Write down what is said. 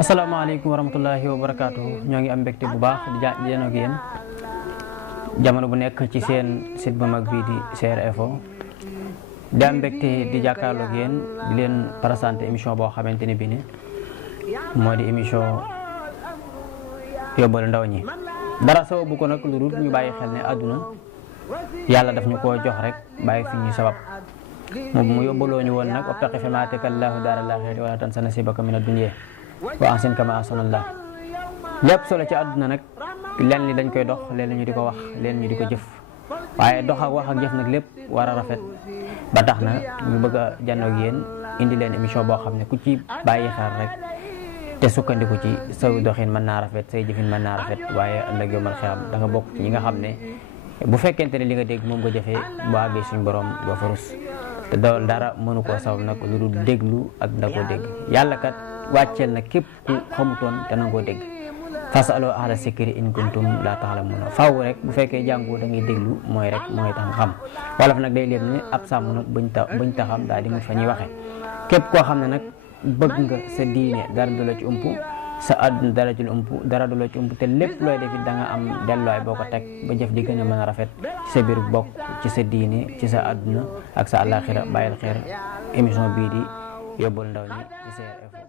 asalaamaaleykum wa rahmatullahi wa barakaatu. ñoo ngi am mbégte bu baax di jano ak yéen jamono bu nekk ci seen site bu mag bii di Sahel Info di am mbégte di jàkkaarloo ak yéen di leen présenté émission boo xamante ne bii ne moo di émission yóbbalu ndaw ñi. dara sababu ko nag lu dul ñu bàyyi xel ne àdduna yàlla daf ñu koo jox rek bàyyi fi ñu sabab moom mu yóbbaloo ñu woon nag wabtaqi fiimaa aataaka Allaahu daaral aaxirati wa laa tansa nasiibaka mina dunyaa wa ahsin kamaa ahsana Allaah. lépp solo ci àdduna nag lenn li dañ koy dox leen ñu di ko wax leen ñu di ko jëf waaye dox ak wax ak jëf nag lépp war a rafet ba tax na ñu bëgg a jànnoo ak yéen indi leen émission boo xam ne ku ci bàyyi xel rek te sukkandiku ci saw doxin mën naa rafet say jëfin mën naa rafet waaye ëllëg yawmal xiyaam da nga bokk ci ñi nga xam ne bu fekkente ne li nga dégg moom nga jëfee bu àggee suñ borom doo fa rus te dool dara mënu koo sabab nag lu dul déglu ak da koo dégg yàlla kat wàcceel na képp ku xamutoon te nangoo dégg fasalu ahla zikri in kuntum laa ta'lamuun faaw rek bu fekkee jàngu da ngay déglu mooy rek mooy tax nga xam wolof nag day léeb ne ab sàmm nag buñ taxam daal di mut fa ñuy waxee képp koo xam ne nag bëgg nga sa diine dara du la ci ump sa àdduna dara du la ci ump te lépp looy defit da nga am delluwaay boo ko teg ba jëf di gën a mën a rafet ci sa biir bokk ci sa diine ci sa àdduna ak sa àllaaxira bàyyil xeer émission bii di yóbbal ndaw ñi ci Sahel Info.